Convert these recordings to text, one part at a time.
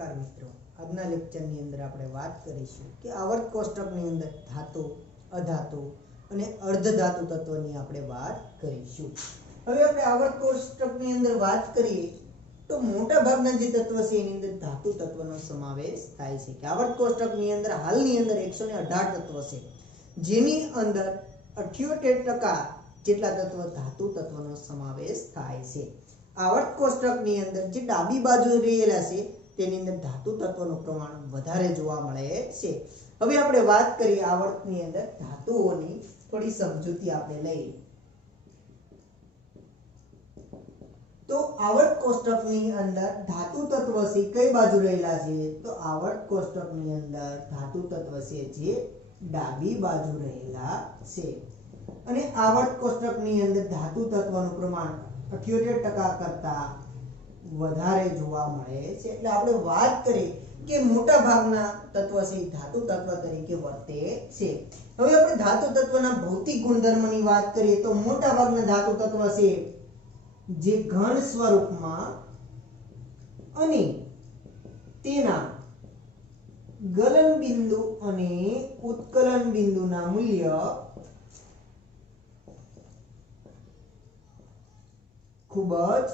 નમસ્કાર મિત્રો, આજના લેક્ચરની અંદર આપણે વાત કરીશું કે આવર્ત કોષ્ટકની અંદર ધાતુ, અધાતુ અને અર્ધધાતુ તત્વની આપણે વાત કરીશું. હવે આપણે આવર્ત કોષ્ટકની અંદર વાત કરીએ તો મોટા ભાગના જે તત્વ છે એની અંદર ધાતુ તત્વનો સમાવેશ થાય છે. કે આવર્ત કોષ્ટકની અંદર હાલની અંદર 118 તત્વ છે, જેની અંદર 78% જેટલા તત્વ ધાતુ તત્વનો સમાવેશ થાય છે. આવર્ત કોષ્ટકની અંદર જે ડાબી બાજુ રહેલા છે તેની અંદર ધાતુ તત્વનું પ્રમાણ વધારે જોવા મળે છે. હવે આપણે વાત કરીએ આવર્તની અંદર ધાતુઓની થોડી સમજૂતી આપણે લઈએ તો આવર્ત કોષ્ટકની અંદર ધાતુ તત્વ છે કઈ બાજુ રહેલા છે? તો આવર્ત કોષ્ટકની અંદર ધાતુ તત્વ છે જે ડાબી બાજુ રહેલા છે. અને આવર્ત કોષ્ટકની અંદર ધાતુ તત્વનું પ્રમાણ 78% કરતા વધારે જોવા મળે છે. એટલે આપણે વાત કરીએ કે મોટા ભાગના તત્વ છે ધાતુ તત્વ તરીકે વર્તે છે. હવે આપણે ધાતુ તત્વના ભૌતિક ગુણધર્મની વાત કરીએ તો મોટા ભાગના ધાતુ તત્વ છે જે ઘન સ્વરૂપમાં અને તેના ગલન બિંદુ અને ઉત્કલન બિંદુના મૂલ્ય ખૂબ જ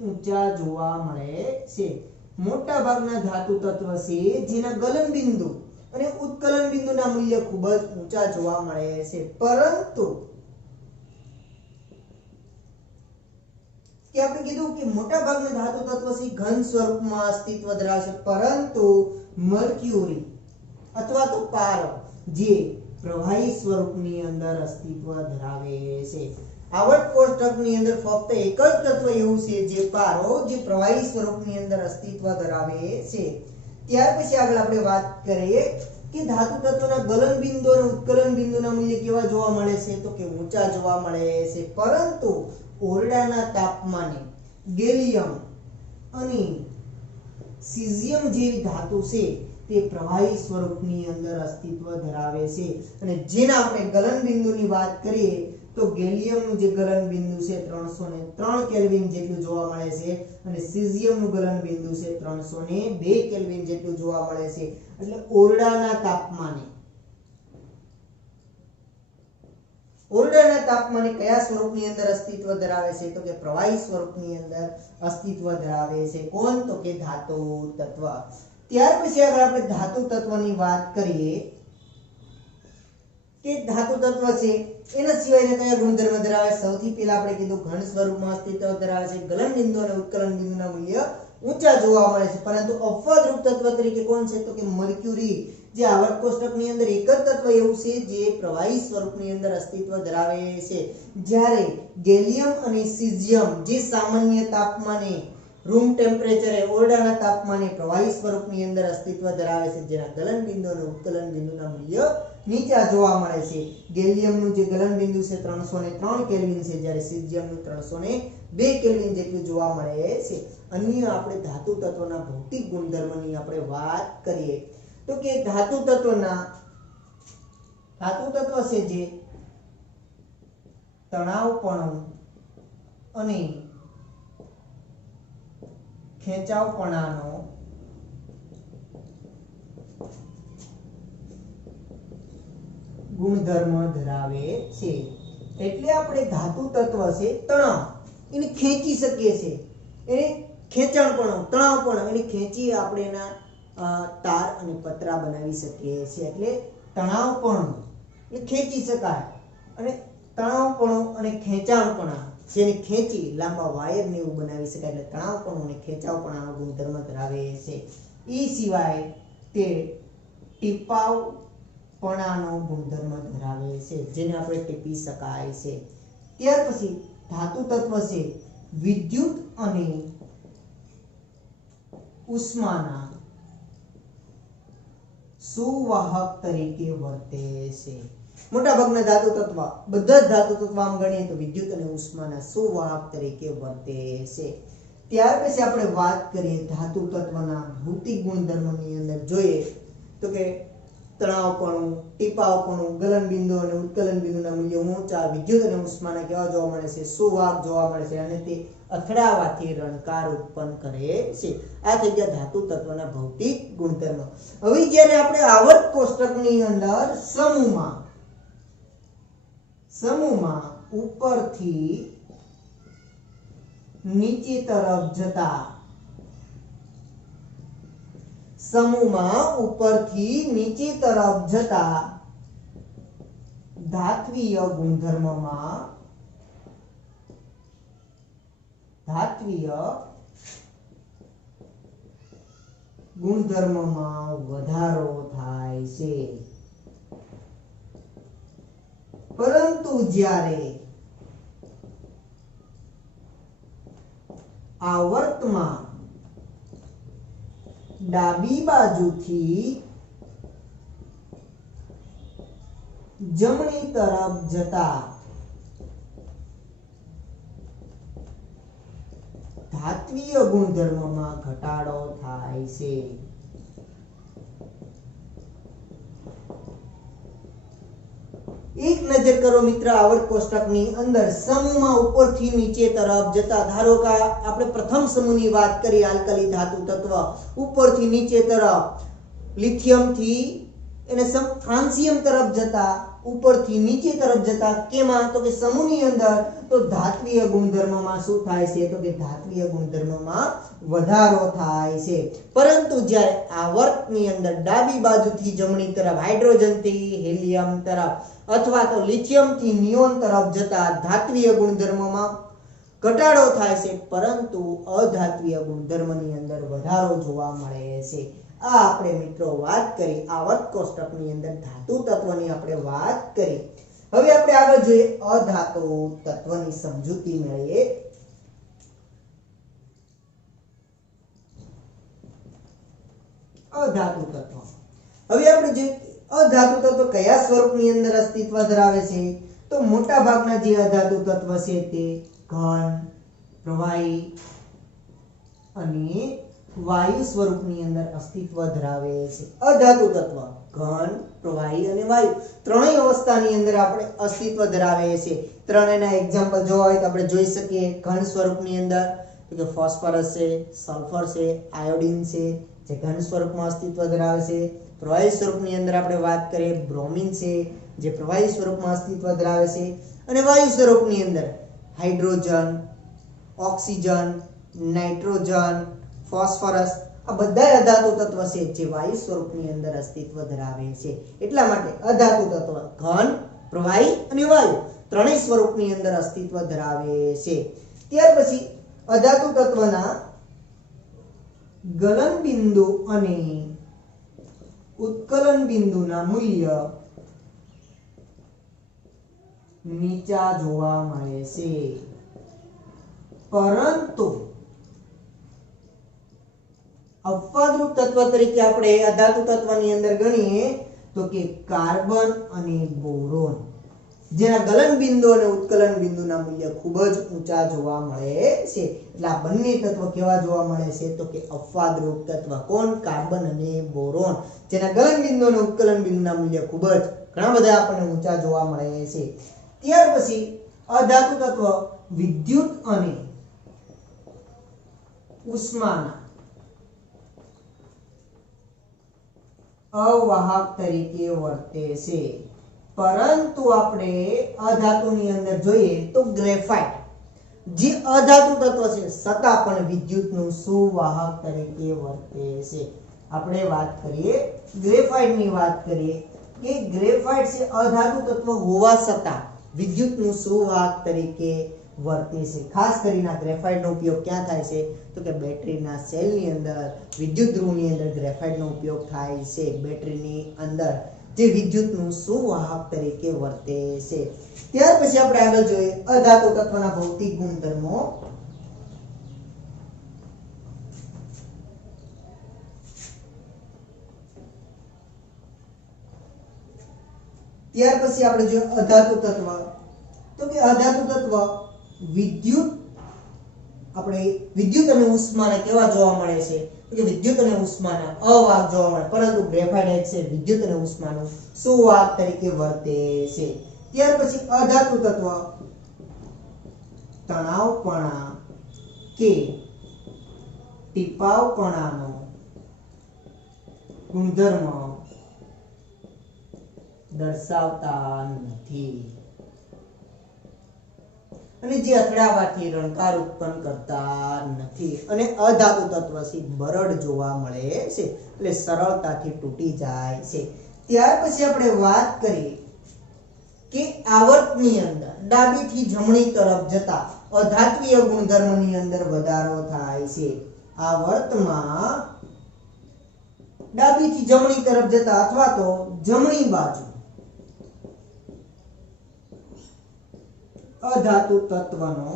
ઊંચા જોવા મળે છે. મોટા ભાગના ધાતુ તત્વ છે જેના ગલન બિંદુ અને ઉત્કલન બિંદુના મૂલ્ય ખૂબ જ ઊંચા જોવા મળે છે. પરંતુ કે આપણે કીધું કે મોટા ભાગના ધાતુ તત્વ છે ઘન સ્વરૂપમાં અસ્તિત્વ ધરાવે છે, પરંતુ મર્ક્યુરી અથવા તો પારો જે પ્રવાહી સ્વરૂપની અંદર અસ્તિત્વ ધરાવે છે. આવર્ત કોષ્ટકની અંદર ફક્ત એક જ તત્વ એવું છે જે પારો જે પ્રવાહી સ્વરૂપની અંદર અસ્તિત્વ ધરાવે છે. ત્યાર પછી આગળ આપણે વાત કરીએ કે ધાતુ તત્વના ગલન બિંદુ અને ઉત્કલન બિંદુના મૂલ્ય કેવા જોવા મળે છે? તો કે ઊંચા જોવા મળે છે. પરંતુ ઓરડાના તાપમાને ગેલિયમ અને સીઝિયમ જેવી ધાતુ છે તે પ્રવાહી સ્વરૂપની અંદર અસ્તિત્વ ધરાવે છે. અને જેના આપણે ગલન બિંદુની વાત કરીએ તો ગેલિયમનું જે ગલન બિંદુ છે 303 કેલ્વિન જેટલું જોવા મળે છે અને સીઝિયમનું ગલન બિંદુ છે 302 કેલ્વિન જેટલું જોવા મળે છે. એટલે ઓરડાના તાપમાને કયા સ્વરૂપની અંદર અસ્તિત્વ ધરાવે છે? તો કે પ્રવાહી સ્વરૂપની અંદર અસ્તિત્વ ધરાવે છે. કોણ? તો કે ધાતુ તત્વ. ત્યાર પછી આગળ આપણે ધાતુ તત્વની વાત કરીએ કે ધાતુ તત્વ છે એના સિવાયના કયા ગુણધર્મ ધરાવે? સૌથી પહેલા આપણે કીધું ઘન સ્વરૂપમાં અસ્તિત્વ ધરાવે છે, ગલન બિંદુ અને ઉત્કલન બિંદુના મૂલ્ય ઊંચા જોવા મળે છે. પરંતુ અપવાદરૂપ તત્વ તરીકે કોણ છે? તો કે મર્ક્યુરી જે આવર્ત કોષ્ટકની અંદર એક જ તત્વ એવું છે જે પ્રવાહી સ્વરૂપની અંદર અસ્તિત્વ ધરાવે છે. જ્યારે ગેલિયમ અને સીઝિયમ જે સામાન્ય તાપમાને રૂમ ટેમ્પરેચરે ઓરડાના તાપમાને પ્રવાહી સ્વરૂપની અંદર અસ્તિત્વ ધરાવે છે, જેના ગલન બિંદુ અને ઉત્કલન બિંદુના મૂલ્ય નીચા જોવા મળે છે. ગેલિયમનું જે ગલન બિંદુ છે 303 કેલ્વિન છે, જ્યારે સીઝિયમનું 302 કેલ્વિન જેટલું જોવા મળે છે. અન્ય આપણે ધાતુ તત્વના ભૌતિક ગુણધર્મની આપણે વાત કરીએ તો કે ધાતુ તત્વ છે જે તણાવપણું અને ખેંચાવપણાનો ગુણધર્મ ધરાવે છે. એટલે આપણે ધાતુ તત્વ છે તણાવ એને ખેંચી શકીએ છે, એને ખેંચાણપણું તણાવપણું એને ખેંચી આપણે એના તાર અને પતરા બનાવી શકીએ છીએ. એટલે તણાવપણું એટલે ખેંચી શકાય અને તણાવપણું અને ખેંચાણપણા જેને ખેંચી લાંબા વાયર ને એવું બનાવી શકાય. એટલે તણાવપણું અને ખેંચાવપણાનો ગુણધર્મ ધરાવે છે. એ સિવાય તે ટીપાવપણાનો ગુણધર્મ ધરાવે છે, જેને આપણે ટીપી શકાય છે. ત્યાર પછી ધાતુ તત્વ છે વિદ્યુત અને ઉષ્માના સુવાહક તરીકે વર્તે છે. મોટા ભાગના ધાતુ તત્વ, બધા જ ધાતુ તત્વ આમ ગણીએ તો વિદ્યુત અને ઉષ્માના સુવાહક તરીકે વર્તે છે. ત્યાર પછી આપણે વાત કરીએ ધાતુ તત્વના ભૌતિક ગુણધર્મની અંદર જોઈએ તો કે તણાવપણું, ટીપાવપણું, ગલનબિંદુ અને ઉત્કલનબિંદુના મૂલ્યો ઊંચા, વિદ્યુત અને ઉષ્માના કેવા જોવા મળે છે? સુવાહક જોવા મળે છે અને તે અથડાવાથી રણકાર ઉત્પન્ન કરે છે. આ થઈ ગયા ધાતુ તત્વના ભૌતિક ગુણધર્મ. હવે જ્યારે આપણે આવર્ત કોષ્ટકની અંદર સમૂહમાં ઉપરથી નીચે તરફ જતા ધાત્વીય ગુણધર્મમાં વધારો થાય છે. પરંતુ જ્યારે આવર્તમાં ડાબી બાજુથી જમણી તરફ જતા ધાત્વીય ગુણધર્મમાં ઘટાડો થાય છે. એક નજર કરો મિત્ર આવર્ત કોષ્ટકની અંદર સમૂહમાં ઉપરથી નીચે તરફ જતા, ધારો કે આપણે પ્રથમ સમૂહની વાત કરી, આલ્કલી ધાતુ તત્વ ઉપરથી નીચે તરફ લિથિયમ થી એને ફ્રાન્સિયમ તરફ જતા, ઉપરથી નીચે તરફ જતા, કેમાં? તો કે સમૂહની અંદર. તો ધાત્વીય ગુણધર્મમાં શું થાય છે? તો કે ધાત્વીય ગુણધર્મમાં વધારો થાય છે. પરંતુ જ્યારે આવર્તની અંદર ડાબી બાજુથી જમણી તરફ હાઇડ્રોજનથી હેલિયમ તરફ અથવા તો લિથિયમથી નિયોન તરફ જતા ધાત્વીય ગુણધર્મમાં ઘટાડો થાય છે, પરંતુ અધાત્વીય ગુણધર્મની અંદર વધારો જોવા મળે છે. આ આપણે મિત્રો વાત કરી આવર્ત કોષ્ટકની અંદર ધાતુ તત્વની આપણે વાત કરી. હવે આપણે આગળ જોઈએ અધાતુ તત્વની સમજૂતી મેળવીએ. અધાતુ તત્વ. હવે આપણે જોઈએ અધાતુ તત્વ કયા સ્વરૂપની અંદર અસ્તિત્વ ધરાવે છે? તો મોટા ભાગના જે અધાતુ તત્વ છે તે ઘન, પ્રવાહી અને વાયુ સ્વરૂપની અંદર અસ્તિત્વ ધરાવે છે. અધાતુ તત્વ ઘન, પ્રવાહી અને વાયુ ત્રણેય અવસ્થાની અંદર આપણે અસ્તિત્વ ધરાવે છે. ત્રણેયના એક્ઝામ્પલ જોવા હોય તો આપણે જોઈ શકીએ. ઘન સ્વરૂપની અંદર તો કે ફોસ્ફરસ છે, સલ્ફર છે, આયોડિન છે, જે ઘન સ્વરૂપમાં અસ્તિત્વ ધરાવે છે. પ્રવાહી સ્વરૂપની અંદર આપણે વાત કરીએ બ્રોમિન છે, જે પ્રવાહી સ્વરૂપમાં અસ્તિત્વ ધરાવે છે. અને વાયુ સ્વરૂપની અંદર હાઇડ્રોજન, ઓક્સિજન, નાઇટ્રોજન, ફોસ્ફરસ આ બધા અધાતુ તત્વ છે જે વાયુ સ્વરૂપની અંદર અસ્તિત્વ ધરાવે છે. એટલા માટે અધાતુ તત્વ ઘન, પ્રવાહી અને વાયુ ત્રણેય સ્વરૂપની અંદર અસ્તિત્વ ધરાવે છે. ત્યાર પછી અધાતુ તત્વના ગલન બિંદુ અને ઉત્કલન બિંદુના મૂલ્ય નીચા જોવા મળે છે. પરંતુ અપવાદરૂપ તત્વ તરીકે આપણે અધાતુ તત્વની અંદર ગણીએ તો કે કાર્બન અને બોરોન, જેના ગલન બિંદુ અને ઉત્કલન બિંદુના મૂલ્ય ખૂબ જ ઊંચા જોવા મળે છે. એટલે આ બંને તત્વ કેવા જોવા મળે છે? તો કે અપવાદરૂપ તત્વ. કોણ? કાર્બન અને બોરોન, જેના ગલન બિંદુ અને ઉત્કલન બિંદુના મૂલ્ય ખૂબ જ ઘણા બધા આપણને ઊંચા જોવા મળે છે. ત્યાર પછી અધાતુ તત્વ વિદ્યુત અને ઉષ્માના અવાહક તરીકે વર્તે છે. પરંતુ આપણે અધાતુની અંદર જોઈએ તો ગ્રેફાઇટ જે અધાતુ તત્વ છે છતાં પણ વિદ્યુતનું સુવાહક તરીકે વર્તે છે. આપણે વાત કરીએ ગ્રેફાઇટની વાત કરીએ કે ગ્રેફાઇટ છે અધાતુ તત્વ હોવા છતાં વિદ્યુતનું સુવાહક તરીકે વર્તે છે. ખાસ કરીને ગ્રેફાઇટનો ઉપયોગ ક્યાં થાય છે? તો કે બેટરીના સેલની અંદર વિદ્યુત ધ્રુવની અંદર ગ્રેફાઇટનો ઉપયોગ થાય છે. બેટરીની અંદર જે વિદ્યુતનું સુવાહક તરીકે વર્તે છે. ત્યાર પછી આપણે આગળ જોઈએ અધાતુ તત્વના ભૌતિક ગુણધર્મો. ત્યાર પછી આપણે જોઈએ અધાતુ તત્વ. તો કે અધાતુ તત્વ વિદ્યુત અને ઉષ્માને કેવા જોવા મળે છે? કે વિદ્યુત અને ઉષ્માના અવાહક જોવા મળે, પરંતુ ગ્રેફાઇટ છે વિદ્યુત અને ઉષ્માનું સુવાહક તરીકે વર્તે છે. ત્યાર પછી અધાતુ તત્વ તણાવપણા કે ટીપાવપણાનો ગુણધર્મ દર્શાવતા નથી અને જે અથડાવાથી રણકાર ઉત્પન્ન કરતા નથી અને અધાતુ તત્વ થી બરડ જોવા મળે છે, એટલે સરળતાથી તૂટી જાય છે. ત્યાર પછી આપણે વાત કરીએ કે આવર્તની અંદર ડાબીથી જમણી તરફ જતા અધાત્વીય ગુણધર્મની અંદર વધારો થાય છે. આવર્તમાં ડાબીથી જમણી તરફ જતા અથવા તો જમણી બાજુ અધાતુ તત્વનો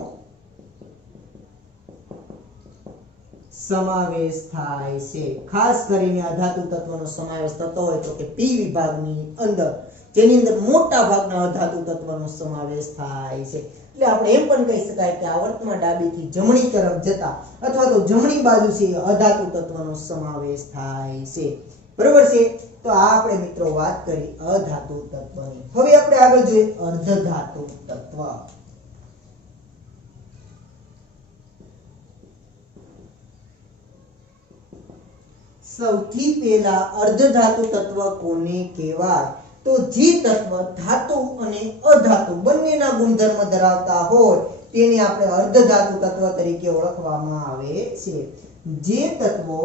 સમાવેશ થાય છે. ખાસ કરીને અધાતુ તત્વનો સમાવેશ થતો હોય તો કે પી વિભાગની અંદર, જેની અંદર મોટા ભાગના અધાતુ તત્વનો સમાવેશ થાય છે. એટલે આપણે એમ પણ કહી શકાય કે આવર્તમાં ડાબીથી જમણી તરફ જતા અથવા તો જમણી બાજુથી અધાતુ તત્વનો સમાવેશ થાય છે. બરોબર છે. તો આ આપણે મિત્રો વાત કરી અધાતુ તત્વની. હવે આપણે આગળ જોઈએ અર્ધધાતુ તત્વ. સૌથી પહેલા અર્ધધાતુ તત્વ કોને કહેવાય? તો જે તત્વ ધાતુ અને અધાતુ બંનેના ગુણધર્મ ધરાવતા હોય તેને આપણે અર્ધધાતુ તત્વ તરીકે ઓળખવામાં આવે છે. જે તત્વો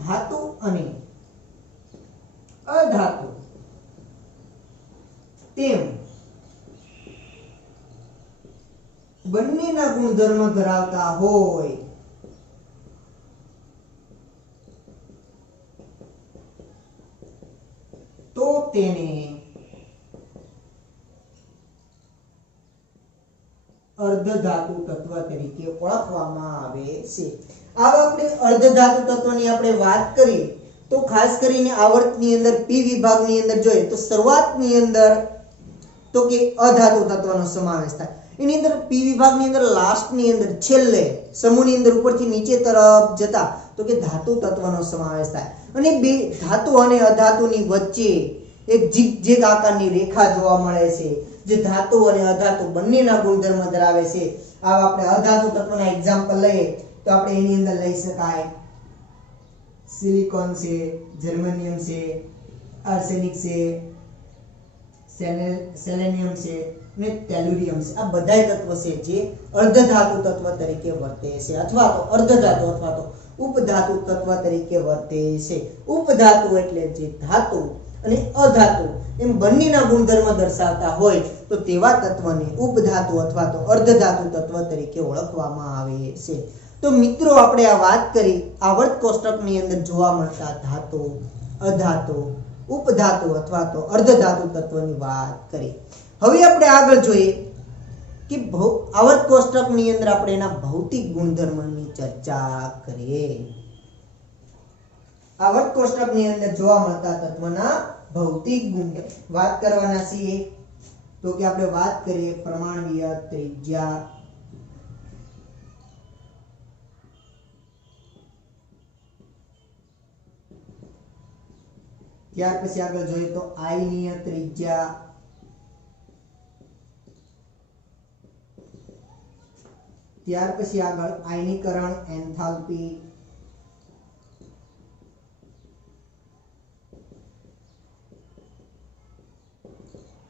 ધાતુ અને અધાતુ તેમ બંનેના ગુણધર્મ ધરાવતા હોય તો તેને અર્ધધાતુ તત્વ તરીકે ઓળખવામાં આવે છે. આવા આપણે અર્ધધાતુ તત્વની આપણે વાત કરીએ તો ખાસ કરીને આવર્તની અંદર પી વિભાગની અંદર જોઈએ તો શરૂઆતની અંદર તો કે અધાતુ તત્વનો સમાવેશ થાય. એની અંદર પી વિભાગની અંદર લાસ્ટની અંદર છેલ્લે સમૂહની અંદર ઉપરથી નીચે તરફ જતા તો કે ધાતુ તત્વનો સમાવેશ થાય અને બે ધાતુ અને અધાતુની વચ્ચે એક ઝિગઝેગ આકારની રેખા જોવા મળે છે, જે ધાતુ અને અધાતુ બંનેના ગુણધર્મ ધરાવે છે. આવા આપણે અધાતુ તત્વના એક્ઝામ્પલ લઈએ તો આપણે એની અંદર લઈ શકાય સિલિકોન છે, જર્મેનિયમ છે, આર્સેનિક છે, સેલેનિયમ છે અને ટેલુરિયમ છે. આ બધાય તત્વ છે જે અર્ધધાતુ તત્વ તરીકે વર્તે છે અથવા તો અર્ધધાતુ અથવા તો ઉપધાતુ તત્વ તરીકે વર્તે છે. ઉપધાતુ એટલે જે ધાતુ અને અધાતુ એમ બંનેના ગુણધર્મ દર્શાવતા હોય તો તેવા તત્વને ઉપધાતુ અથવા તો અર્ધધાતુ તત્વ તરીકે ઓળખવામાં આવે છે. તો મિત્રો આપણે આ વાત કરી આવર્ત કોષ્ટકની અંદર જોવા મળતા ધાતુ, અધાતુ, ઉપધાતુ અથવા તો અર્ધધાતુ તત્વની વાત કરી. હવે આપણે આગળ જોઈએ કે આવર્ત કોષ્ટકની અંદર આપણે એના ભૌતિક ગુણધર્મની ચર્ચા કરીએ. આવર્ત કોષ્ટકની અંદર જોવા મળતા તત્વના ભૌતિક ગુણધર્મ વાત કરવાના છીએ તો કે આપણે વાત કરીએ પરમાણ્વીય ત્રિજ્યા, ત્યાર પછી આગળ જોઈએ તો આયનીય ત્રિજ્યા, ત્યાર પછી આગળ આયનીકરણ એન્થાલ્પી,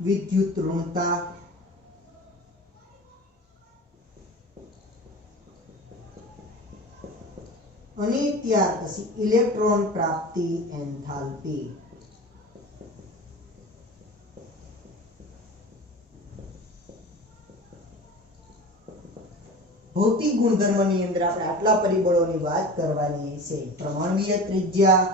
વિદ્યુત ઋણતા, અને ત્યાર પછી ઇલેક્ટ્રોન પ્રાપ્તિ એન્થાલ્પી. ભૌતિક ગુણધર્મની અંદર આપણે આટલા પરિબળોની વાત કરવાની છે. પરમાણ્વીય ત્રિજ્યા,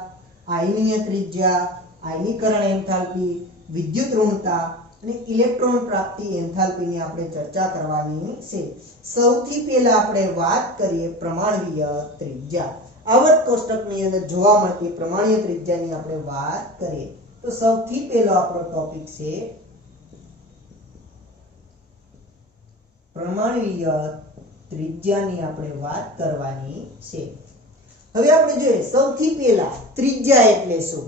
આયનીય ત્રિજ્યા, આયનીકરણ એન્થાલ્પી, વિદ્યુત ઋણતા અને ઇલેક્ટ્રોન પ્રાપ્તિ એન્થાલ્પીની આપણે ચર્ચા કરવાની છે. સૌથી પહેલા આપણે વાત કરીએ પરમાણ્વીય ત્રિજ્યા. આવર્ત કોષ્ટકની અંદર જોવા મળતી પરમાણ્વીય ત્રિજ્યાની આપણે વાત કરીએ તો સૌથી પહેલો આપણો ટોપિક છે પરમાણ્વીય ત્રિજ્યાની આપણે વાત કરવાની છે. હવે આપણે જોઈએ સૌથી પહેલા ત્રિજ્યા એટલે શું?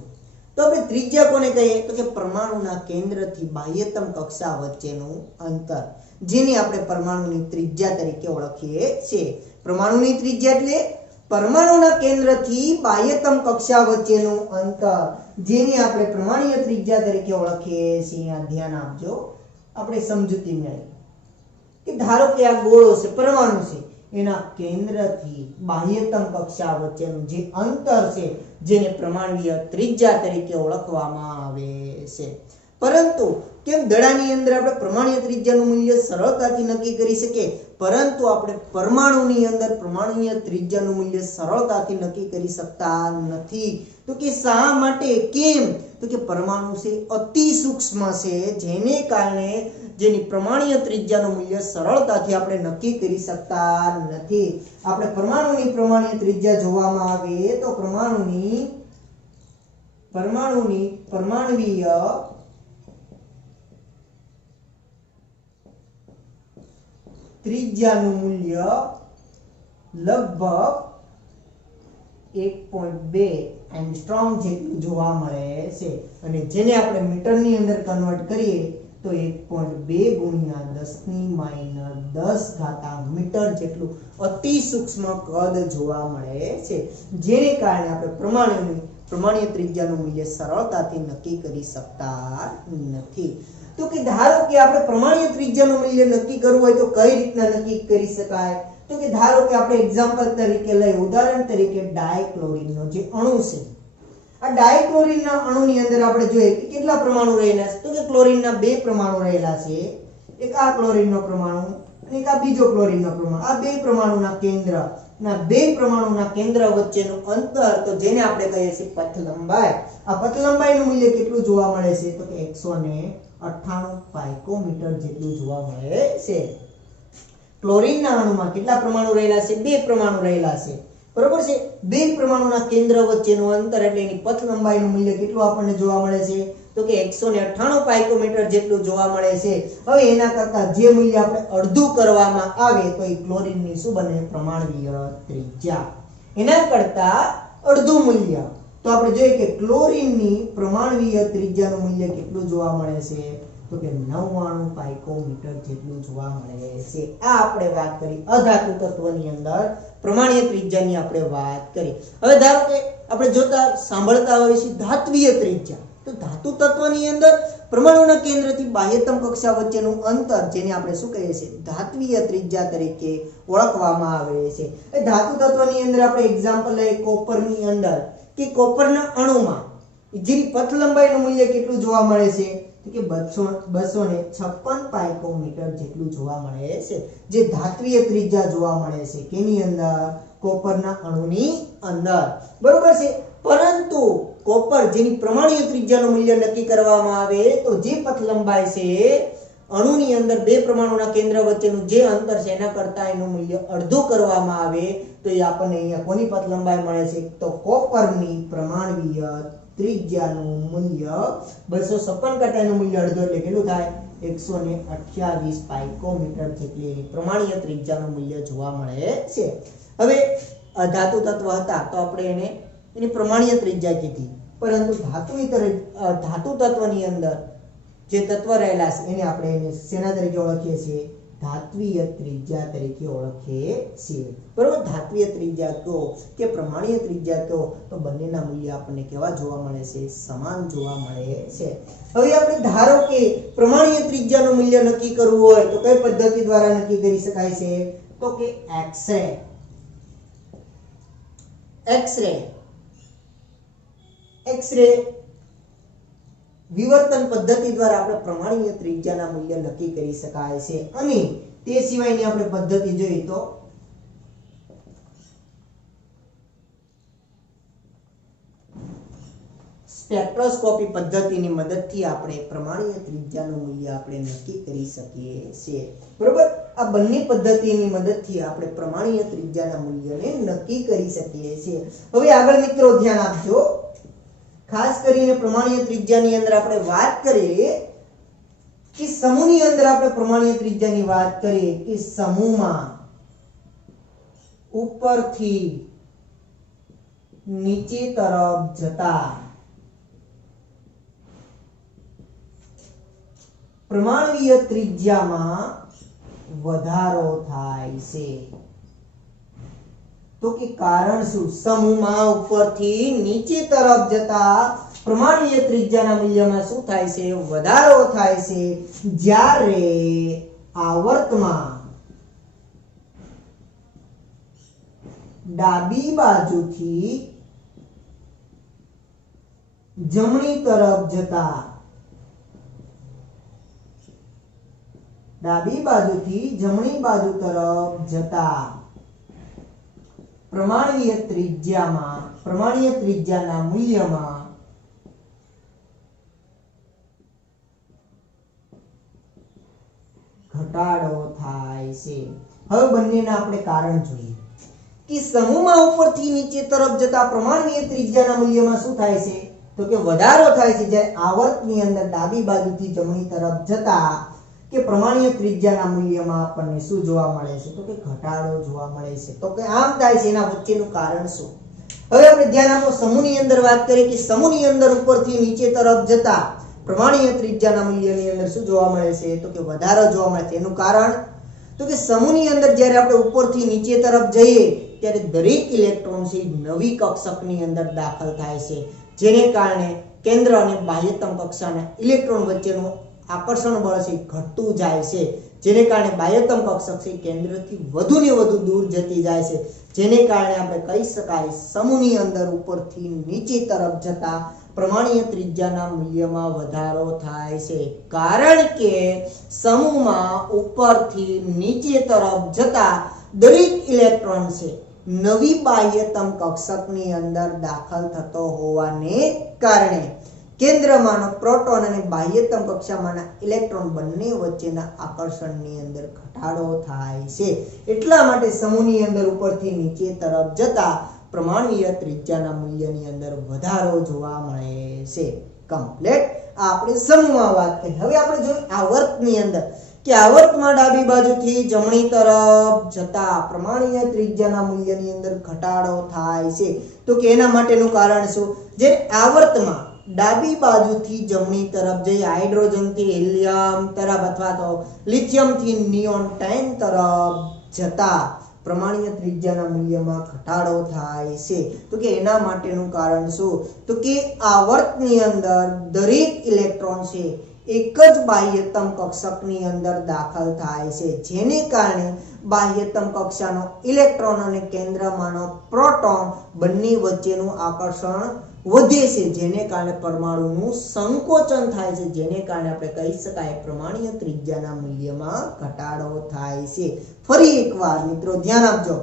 તો આપણે ત્રિજ્યા કોને કહીએ? તો કે પરમાણુના કેન્દ્રથી બાહ્યતમ કક્ષા વચ્ચેનું અંતર, જેને આપણે પરમાણુની ત્રિજ્યા તરીકે ઓળખીએ છીએ. પરમાણુની ત્રિજ્યા એટલે પરમાણુના કેન્દ્રથી બાહ્યતમ કક્ષા વચ્ચેનું અંતર, જેને આપણે પરમાણુની ત્રિજ્યા તરીકે ઓળખીએ છીએ. આ ધ્યાન આપજો, આપણે સમજૂતી મેળવીએ કે ધારો કે આ ગોળો છે, પરમાણુ છે, એના કેન્દ્રથી બાહ્યતમ કક્ષા વચ્ચેનું જે અંતર છે, જેને પરમાણુય ત્રિજ્યા તરીકે ઓળખવામાં આવે છે. પરંતુ કેમ દડાની અંદર આપણે પરમાણુય ત્રિજ્યાનું મૂલ્ય સરળતાથી નક્કી કરી શકીએ, પરંતુ આપણે પરમાણુની અંદર પરમાણુય ત્રિજ્યાનું મૂલ્ય સરળતાથી નક્કી કરી શકતા નથી? તો કે શા માટે, કેમ? તો કે પરમાણુ છે અતિ સૂક્ષ્મ છે, જેને કારણે જેની પરમાણુય ત્રિજ્યાનું મૂલ્ય સરળતાથી આપણે નક્કી કરી શકતા નથી. આપણે પરમાણુની પરમાણુય ત્રિજ્યા જોવામાં આવે તો પરમાણુની પરમાણુય ત્રિજ્યાનું મૂલ્ય લગભગ 1.2 એંગસ્ટ્રોમ જેટલું જોવા મળે છે, અને જેને આપણે મીટરની અંદર કન્વર્ટ કરીએ તો 1.2 ગુણ્યા 10⁻10 મીટર જેટલું અતિ સૂક્ષ્મ કદ જોવા મળે છે, જેને કારણે આપણે પરમાણુય ત્રિજ્યાનું મૂલ્ય સરળતાથી નક્કી કરી શકતા નથી. તો કે ધારો કે આપણે પરમાણુય ત્રિજ્યાનું મૂલ્ય નક્કી કરવું હોય તો કઈ રીતના નક્કી કરી શકાય? તો કે ધારો કે આપણે એક્ઝામ્પલ તરીકે લઈ, ઉદાહરણ તરીકે ડાયક્લોરીનનો જે અણુ છે, આ ડાયક્લોરીનના અણુની અંદર આપણે જોઈએ કે કેટલા પરમાણુ રહેલા છે? તો કે ક્લોરીનના 2 પરમાણુ રહેલા છે. એક આ ક્લોરીનનો પરમાણુ અને એક આ બીજો ક્લોરીનનો પરમાણુ. આ 2 પરમાણુના કેન્દ્ર વચ્ચેનું અંતર, તો જેને આપણે કહીએ છીએ પથલંબાઈ. આ પથલંબાઈનું મૂલ્ય કેટલું જોવા મળે છે? તો કે 198 પાઇકોમીટર જેટલું જોવા મળે છે. ક્લોરીનના અણુમાં કેટલા પરમાણુ રહેલા છે? 2 પરમાણુ રહેલા છે, બરોબર છે. 2 પરમાણુના કેન્દ્ર વચ્ચેનું અંતર એટલે એની પથ લંબાઈનું મૂલ્ય કેટલું આપણને જોવા મળે છે? તો કે 198 પાઇકોમીટર જેટલું જોવા મળે છે. હવે એના કરતા જે મૂલ્ય આપણે અડધું કરવામાં આવે તો એ ક્લોરીનની શું બને? પરમાણુય ત્રિજ્યા. એના કરતા અડધું મૂલ્ય, તો આપણે જોઈએ કે ક્લોરીનની પરમાણુય ત્રિજ્યાનું મૂલ્ય કેટલું જોવા મળે છે? તો કે 99 પાઇકોમીટર જેટલું જોવા મળે છે. આ આપણે વાત કરી અધાતુ તત્વની અંદર પરમાણુય ત્રિજ્યાની આપણે વાત કરી. હવે ધારો કે આપણે જોતા સાંભળતા હોઈએ છીએ ધાત્વિય ત્રિજ્યા. તો ધાતુ તત્વની અંદર પરમાણુના કેન્દ્રથી બાહ્યતમ કક્ષા વચ્ચેનું અંતર, જેને આપણે શું કહીએ છીએ? ધાત્વિય ત્રિજ્યા તરીકે ઓળખવામાં આવે છે. એ ધાતુ તત્વની અંદર આપણે એક્ઝામ્પલ લઈએ કોપરની અંદર, કે કોપરના અણુમાં જેની પથ લંબાઈનું મૂલ્ય કેટલું જોવા મળે છે? કે 256 પાઇકોમીટર જેટલું જોવા મળે છે, જે ધાત્વિય ત્રિજ્યા જોવા મળે છે. કેની અંદર? કોપરના અણુની અંદર, બરોબર છે. પરંતુ કોપર જેની પરમાણુય ત્રિજ્યાનું મૂલ્ય નક્કી કરવામાં આવે તો જે પથ લંબાઈ છે અણુની અંદર 2 પરમાણુના કેન્દ્ર વચ્ચેનું જે અંતર છે એના કરતા એનું મૂલ્ય અડધું કરવામાં આવે તો એ આપણને અહીંયા કોની પથ લંબાઈ મળે છે? તો કોપરની પરમાણુય ત્રિજ્યાનું મૂલ્ય 256 કરતા એનું મૂલ્ય અડધું એટલે કેટલું થાય? 128 પાઇકોમીટર જેટલી પરમાણુય ત્રિજ્યાનું મૂલ્ય જોવા મળે છે. હવે અધાતુ તત્વ હતા તો આપણે એની પરમાણુય ત્રિજ્યા કીધી, પરંતુ ધાતુ તત્વની અંદર જે તત્વ રહેલા છે એને આપણે શેના તરીકે ઓળખીએ છીએ? ધાત્વિય ત્રિજ્યા તરીકે ઓળખીએ છીએ, બરોબર. ધાત્વિય ત્રિજ્યા કહો કે પરમાણુય ત્રિજ્યા કહો તો બંનેના મૂલ્ય આપણને કેવા જોવા મળે છે? સમાન જોવા મળે છે. હવે આપણે ધારો કે પરમાણુય ત્રિજ્યાનું મૂલ્ય નક્કી કરવું હોય તો કઈ પદ્ધતિ દ્વારા નક્કી કરી શકાય છે? તો કે એક્સ-રે વિવર્તન પદ્ધતિ દ્વારા આપણે પરમાણુય ત્રિજ્યાના મૂલ્ય નક્કી કરી શકાય છે. અને તે સિવાયની આપણે પદ્ધતિ જોઈએ તો સ્પેક્ટ્રોસ્કોપી પદ્ધતિની મદદથી આપણે પરમાણુય ત્રિજ્યાનું મૂલ્ય આપણે નક્કી કરી શકીએ છીએ, બરોબર. આ બંને પદ્ધતિની મદદથી આપણે પરમાણુય ત્રિજ્યાના મૂલ્યને નક્કી કરી શકીએ છીએ. હવે આગળ મિત્રો ધ્યાન આપજો, ખાસ કરીને પરમાણુય ત્રિજ્યાની અંદર આપણે વાત કરીએ કે સમૂહની અંદર આપણે પરમાણુય ત્રિજ્યાની વાત કરીએ કે સમૂહમાં ઉપરથી નીચે તરફ જતા પ્રમાણવીય ત્રિજ્યામાં વધારો થાય છે. તો કે કારણ શું? સમૂહમાં ઉપરથી નીચે તરફ જતા પ્રમાણવીય ત્રિજ્યાના મૂલ્યમાં શું થાય છે? વધારો થાય છે. જ્યારે આવર્તમાં ડાબી બાજુથી જમણી તરફ જતા ડાબી બાજુથી જમણી બાજુ તરફ જતા પ્રમાણવીય ત્રિજ્યાના મૂલ્યમાં ઘટાડો થાય છે. હવે બંનેના આપણે કારણ જોઈએ કે સમૂહમાં ઉપરથી નીચે તરફ જતા પ્રમાણવીય ત્રિજ્યાના મૂલ્યમાં શું થાય છે? તો કે વધારો થાય છે. જ્યારે આવર્તની અંદર ડાબી બાજુથી જમણી તરફ જતા કે પ્રમાણવીય ત્રિજ્યાના મૂલ્યમાં આપણને શું જોવા મળે છે? તો કે ઘટાડો જોવા મળે છે. તો કે આમ થાય છે, એના વચ્ચેનું કારણ શું? હવે આપણે ધ્યાન આપો, સમૂહની અંદર વાત કરીએ કે સમૂહની અંદર ઉપરથી નીચે તરફ જતા પ્રમાણવીય ત્રિજ્યાના મૂલ્યની અંદર શું જોવા મળે છે? તો કે વધારો જોવા મળે છે. એનું કારણ તો કે સમૂહની અંદર જ્યારે આપણે ઉપરથી નીચે તરફ જઈએ ત્યારે દરેક ઇલેક્ટ્રોન છે નવી કક્ષકની અંદર દાખલ થાય છે, જેને કારણે કેન્દ્ર અને બાહ્યતમ કક્ષાના ઇલેક્ટ્રોન વચ્ચેનું આકર્ષણ બળ છે ઘટતું જાય છે, જેને કારણે બાહ્યતમ કક્ષક છે કેન્દ્રથી વધુ ને વધુ દૂર જતી જાય છે, જેને કારણે આપણે કહી શકાય સમૂહની અંદર ઉપરથી નીચે તરફ જતા પ્રમાણવીય ત્રિજ્યાના મૂલ્યમાં વધારો થાય છે. કારણ કે સમૂહમાં ઉપરથી નીચે તરફ જતા દરેક ઇલેક્ટ્રોન છે નવી બાહ્યતમ કક્ષકની અંદર દાખલ થતો હોવાને કારણે કેન્દ્રમાંનો પ્રોટોન અને બાહ્યતમ કક્ષામાંના ઇલેક્ટ્રોન બંને વચ્ચેના આકર્ષણની અંદર ઘટાડો થાય છે. એટલા માટે સમૂહની અંદર ઉપરથી નીચે તરફ જતા પ્રમાણવીય ત્રિજ્યાના મૂલ્યની અંદર વધારો જોવા મળે છે. કમ્પ્લીટ આપણે સમૂહમાં વાત કરી. હવે આપણે જોઈએ આવર્તની અંદર કે આવર્તમાં ડાબી બાજુથી જમણી તરફ જતા પ્રમાણવીય ત્રિજ્યાના મૂલ્યની અંદર ઘટાડો થાય છે. તો કે એના માટેનું કારણ શું? જે આવર્તમાં ડાબી બાજુથી જમણી તરફ જઈ હાઇડ્રોજનથી હિલિયમ તરફ અથવા તો લિથિયમથી નિયોન 10 તરફ જતા પ્રમાણવીય ત્રિજ્યાના મૂલ્યમાં ઘટાડો થાય છે. તો કે એના માટેનું કારણ શું? તો કે આવર્તની અંદર દરેક ઇલેક્ટ્રોન છે એક જ બાહ્યતમ કક્ષકની અંદર દાખલ થાય છે, જેને કારણે બાહ્યતમ કક્ષાનો ઇલેક્ટ્રોન અને કેન્દ્રમાંનો પ્રોટોન બંને વચ્ચેનું આકર્ષણ વધે છે, જેને કારણે પરમાણુનું સંકોચન થાય છે, જેને કારણે આપણે કહી શકાય પ્રમાણવીય ત્રિજ્યાના મૂલ્યમાં ઘટાડો થાય છે. ફરી એકવાર મિત્રો ધ્યાન આપજો,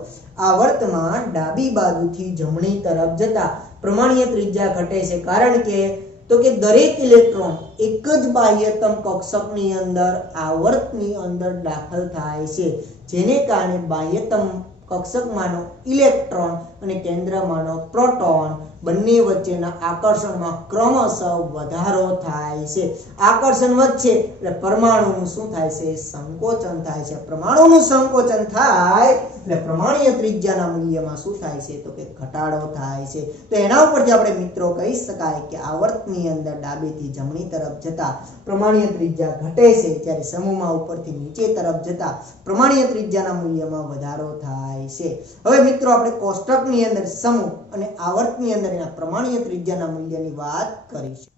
આવર્તમાં ડાબી બાજુથી જમણી તરફ જતા પ્રમાણવીય ત્રિજ્યા ઘટે છે. કારણ કે તો કે દરેક ઇલેક્ટ્રોન એક જ બાહ્યતમ કક્ષકની અંદર આવર્તની અંદર દાખલ થાય છે, જેને કારણે બાહ્યતમ કક્ષકમાંનો ઇલેક્ટ્રોન અને કેન્દ્રમાંનો પ્રોટોન બંને વચ્ચેના આકર્ષણમાં ક્રમશઃ વધારો થાય છે. આકર્ષણ વધશે એટલે પરમાણુનું શું થાય છે? સંકોચન થાય છે. પરમાણુનું સંકોચન થાય એટલે પ્રમાણવીય ત્રિજ્યાના મૂલ્યમાં શું થાય છે? તો કે ઘટાડો થાય છે. તો એના ઉપરથી આપણે મિત્રો કહી શકાય કે આવર્તની અંદર ડાબેથી જમણી તરફ જતા પ્રમાણવીય ત્રિજ્યા ઘટે છે, જ્યારે સમૂહમાં ઉપરથી નીચે તરફ જતા પ્રમાણવીય ત્રિજ્યાના મૂલ્યમાં વધારો થાય છે. હવે મિત્રો આપણે કોષ્ટકની અંદર સમૂહ અને આવર્તની અંદર એના પ્રમાણવીય ત્રિજ્યાના મૂલ્યની વાત કરીશું.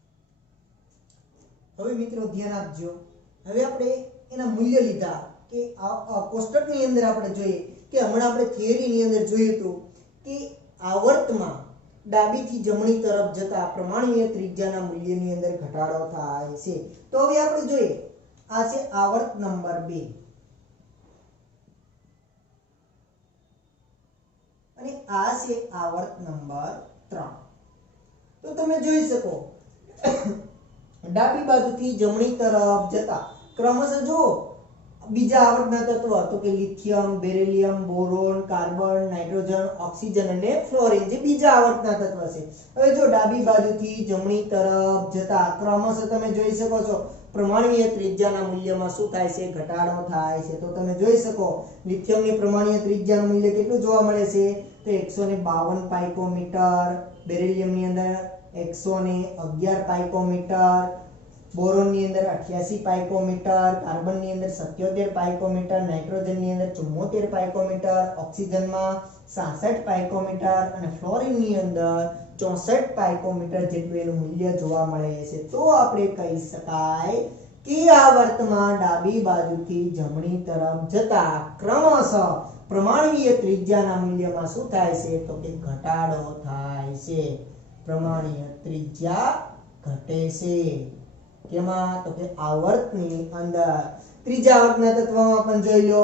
હવે મિત્રો ધ્યાન આપજો, હવે આપણે એના મૂલ્ય લીધા કે કોષ્ટકની અંદર આપણે જોઈએ કે હમણાં આપણે થિયરીની અંદર જોયું હતું કે આવર્તમાં ડાબીથી જમણી તરફ જતા પ્રમાણવીય ત્રિજ્યાના મૂલ્યની અંદર ઘટાડો થાય છે. તો હવે આપણે જોઈએ, આ છે આવર્ત નંબર 2 અને આ છે આવર્ત નંબર 3. તો તમે જોઈ શકો ડાબી બાજુથી જમણી તરફ જતા ક્રમશઃ જો બીજા આવર્તના તત્વ તો કે lithium, beryllium, boron, carbon, nitrogen, oxygen અને ફ્લોરિન જે બીજા આવર્તના તત્વ છે. હવે જો ડાબી બાજુથી જમણી તરફ જતા ક્રમશઃ તમે જોઈ શકો છો પ્રમાણવીય ત્રિજ્યાના મૂલ્યમાં શું થાય છે? ઘટાડો થાય છે. તો તમે જોઈ શકો લિથિયમની પ્રમાણવીય ત્રિજ્યાનું મૂલ્ય કેટલું જોવા મળે છે? તો 152 પાઇકોમીટર, બેરિલિયમની અંદર 111 પાઇકોમીટર, બોરોનની અંદર 88 પાઇકોમીટર, કાર્બનની અંદર 77 પાઇકોમીટર, નાઇટ્રોજનની અંદર 74 પાઇકોમીટર, ઓક્સિજનમાં 66 પાઇકોમીટર અને ફ્લોરિનની અંદર 64 પાઇકોમીટર જેટલું એનું મૂલ્ય જોવા મળે છે. તો આપણે કહી શકાય કે આવર્તમાં ડાબી બાજુથી જમણી તરફ જતા ક્રમશઃ પ્રમાણવીય ત્રિજ્યાના મૂલ્યમાં શું થાય છે તો કે ઘટાડો થાય છે. પ્રમાણવીય ત્રિજ્યા ઘટે છે. કેમાં તો કે આવર્તની અંદર. ત્રીજા આવર્તના તત્વમાં પણ જોઈ લો.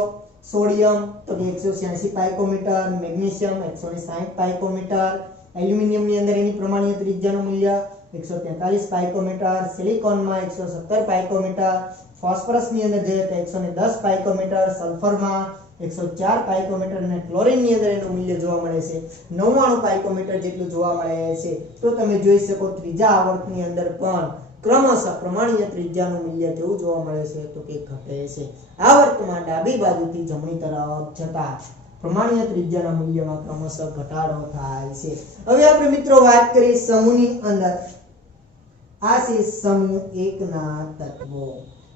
સોડિયમ તો કે 186 પાઇકોમીટર, મેગ્નેશિયમ 160 પાઇકોમીટર, એલ્યુમિનિયમની અંદર એની પ્રમાણીય ત્રિજ્યાનું મૂલ્ય 143 પાઇકોમીટર, સિલિકોનમાં 117 પાઇકોમીટર, ફોસ્ફરસની અંદર જોઈએ તો 110 પાઇકોમીટર, સલ્ફરમાં 104 પાઇકોમીટર અને ક્લોરીનની અંદર એનું મૂલ્ય જોવા મળે છે 99 પાઇકોમીટર જેટલું જોવા મળે છે. તો તમે જોઈ શકો ત્રીજા આવર્તની અંદર પણ ક્રમશઃ પ્રમાણીય ત્રિજ્યાનું મૂલ્ય કેવું જોવા મળે છે તો કે ઘટે છે. આવર્તમાં ડાબી બાજુથી જમણી તરફ જતા પ્રમાણીય ત્રિજ્યાના મૂલ્યમાં ક્રમશઃ ઘટાડો થાય છે. હવે આપણે મિત્રો વાત કરીએ સમૂહની અંદર. આ છે સમૂહ 1 ના તત્વો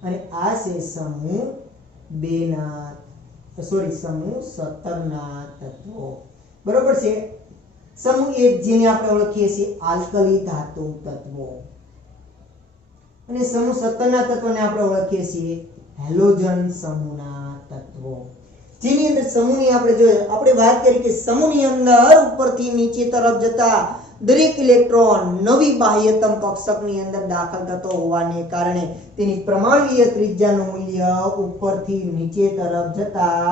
અને આ છે સમૂહ 2 ના સમૂહ 17 ના તત્વો. બરોબર છે. સમૂહ 1 જેને આપણે ઓળખીએ છીએ આલ્કલી ધાતુ તત્વો અને સમૂહ 17 ના તત્વોને આપણે ઓળખીએ છીએ હેલોજન સમૂહના તત્વો. જેની અંદર સમૂહની આપણે વાત કરી કે સમૂહની અંદર ઉપરથી નીચે તરફ જતા દરેક ઇલેક્ટ્રોન નવી બાહ્યતમ કક્ષકની અંદર દાખલ થતો હોવાને કારણે તેની પ્રમાણવીય ત્રિજ્યાનું મૂલ્ય ઉપરથી નીચે તરફ જતા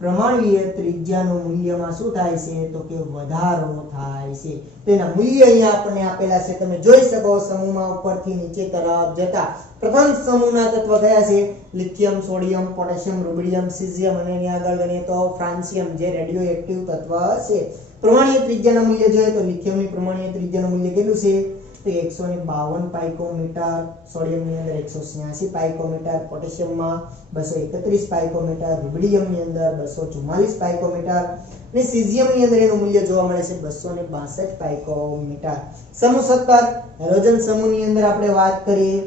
પ્રમાણવીય ત્રિજ્યાનું મૂલ્યમાં શું થાય છે તો કે વધારો થાય છે. તેના મૂલ્ય અહીંયા આપણને આપેલા છે. તમે જોઈ શકો સમૂહમાં ઉપરથી નીચે તરફ જતા પ્રથમ સમૂહના તત્વ કયા છે? Lithium, sodium, potassium, rubidium, caesium અને એની આગળ ગણીએ તો ફ્રાન્સિયમ જે રેડિયો એક્ટિવ તત્વ છે. પ્રમાણીય ત્રિજ્યાના મૂલ્ય જોઈએ તો લિથિયમની પ્રમાણીય ત્રિજ્યાનું મૂલ્ય કેટલું છે તો 152 પાઇકોમીટર, સોડિયમની અંદર 186 પાઇકોમીટર, પોટેશિયમમાં 231 પાઇકોમીટર, રૂબિડિયમની અંદર 244 પાઇકોમીટર અને સીઝિયમની અંદર એનું મૂલ્ય જોવા મળે છે 262 પાઇકોમીટર. સમૂહ 17 હેલોજન સમૂહની અંદર આપણે વાત કરીએ.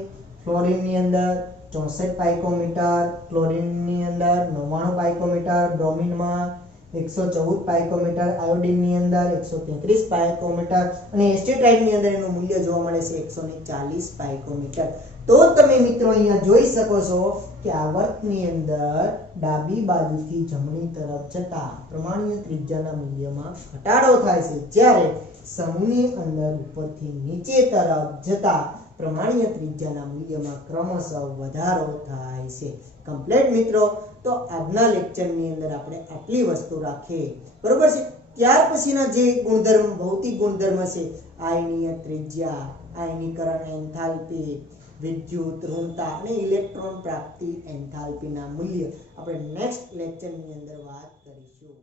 ફ્લોરિનની અંદર 64 પાઇકોમીટર, ક્લોરીનની અંદર 99 પાઇકોમીટર, બ્રોમિનમાં 114 પાઇકોમીટર, આયોડિનની અંદર 133 પાઇકોમીટર અને એસ્ટેટાઇટની અંદર એનું મૂલ્ય જોવા મળે છે 140 પાઇકોમીટર. તો તમે મિત્રો અહીંયા જોઈ શકો છો કે આવર્તની અંદર ડાબી બાજુથી જમણી તરફ જતા પ્રમાણીય ત્રિજ્યાના મૂલ્યમાં ઘટાડો થાય છે, જ્યારે સમૂહની અંદર ઉપરથી નીચે તરફ જતા પ્રમાણીય ત્રિજ્યાના મૂલ્યમાં ક્રમશઃ વધારો થાય છે. કમ્પ્લીટ મિત્રો. તો આજના લેક્ચરની અંદર આપણે આટલી વસ્તુ રાખીએ. બરોબર છે. ત્યાર પછીના જે ગુણધર્મ, ભૌતિક ગુણધર્મ છે, આયનીય ત્રિજ્યા, આયનીકરણ એન્થાલ્પી, વિદ્યુત ઋણતા અને ઇલેક્ટ્રોન પ્રાપ્તિ એન્થાલ્પીના મૂલ્ય આપણે નેક્સ્ટ લેક્ચરની અંદર વાત કરીશું.